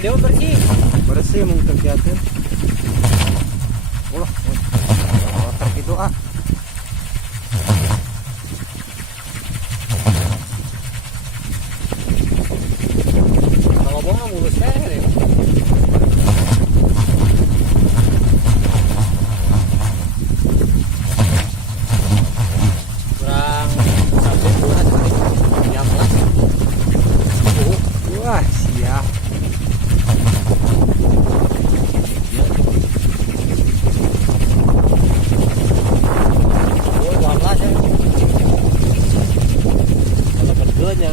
dia bersih. Bersih mung kegiatan. Ulah. Otak itu ah. Kalau bohong mulus teh deh. Kurang sampai bulan kali. Yang kelas. Wah, siap. Oh, 12 ya. Kalau kerjanya.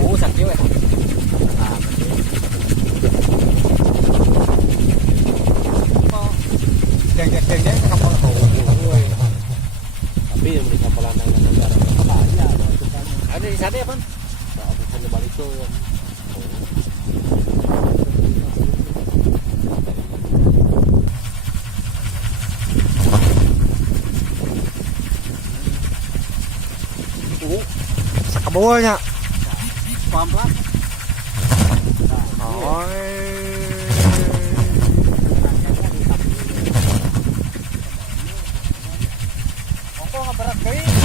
Oh, sakit weh. Jeng kapal kau. Tapi yang mereka pelanang dan negara apa aja ada di sana ya pan? Aku kan balik tuh. Sakabawanya. Pelan-pelan. Kok nggak berat kali?